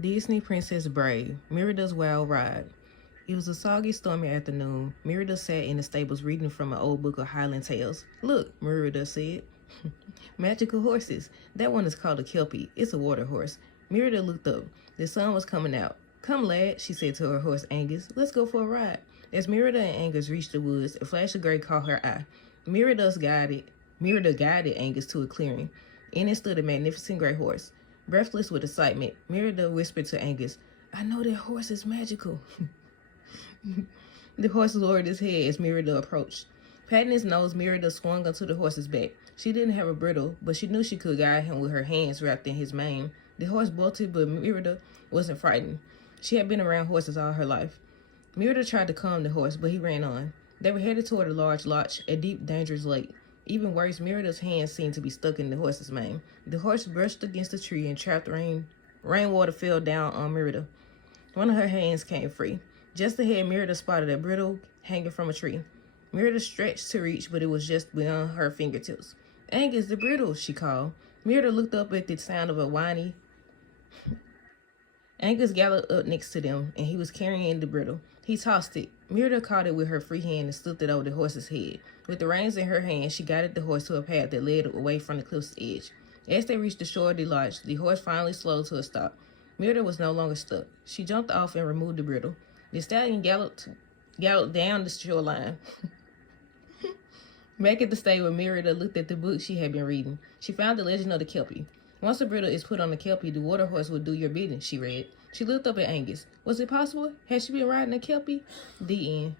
Disney Princess Brave, Merida's Wild Ride. It was a soggy, stormy afternoon. Merida sat in the stables reading from an old book of Highland Tales. Look, Merida said. Magical horses. That one is called a kelpie. It's a water horse. Merida looked up. The sun was coming out. Come, lad, she said to her horse Angus. Let's go for a ride. As Merida and Angus reached the woods, a flash of gray caught her eye. Merida guided Angus to a clearing. In it stood a magnificent gray horse. Breathless with excitement, Merida whispered to Angus, I know that horse is magical. The horse lowered his head as Merida approached. Patting his nose, Merida swung onto the horse's back. She didn't have a bridle, but she knew she could guide him with her hands wrapped in his mane. The horse bolted, but Merida wasn't frightened. She had been around horses all her life. Merida tried to calm the horse, but he ran on. They were headed toward a large loch, a deep, dangerous lake. Even worse, Merida's hands seemed to be stuck in the horse's mane. The horse brushed against a tree and trapped rainwater fell down on Merida. One of her hands came free. Just ahead, Merida spotted a bridle hanging from a tree. Merida stretched to reach, but it was just beyond her fingertips. Angus, the bridle, she called. Merida looked up at the sound of a whiny. Angus galloped up next to them, and he was carrying the bridle. He tossed it. Merida caught it with her free hand and slipped it over the horse's head. With the reins in her hand, she guided the horse to a path that led away from the cliff's edge. As they reached the shore of the lodge, the horse finally slowed to a stop. Merida was no longer stuck. She jumped off and removed the bridle. The stallion galloped down the shoreline. Back at the stable, Merida looked at the book she had been reading. She found the legend of the kelpie. Once a bridle is put on the kelpie, the water horse will do your bidding, she read. She looked up at Angus. Was it possible? Had she been riding a kelpie? The end.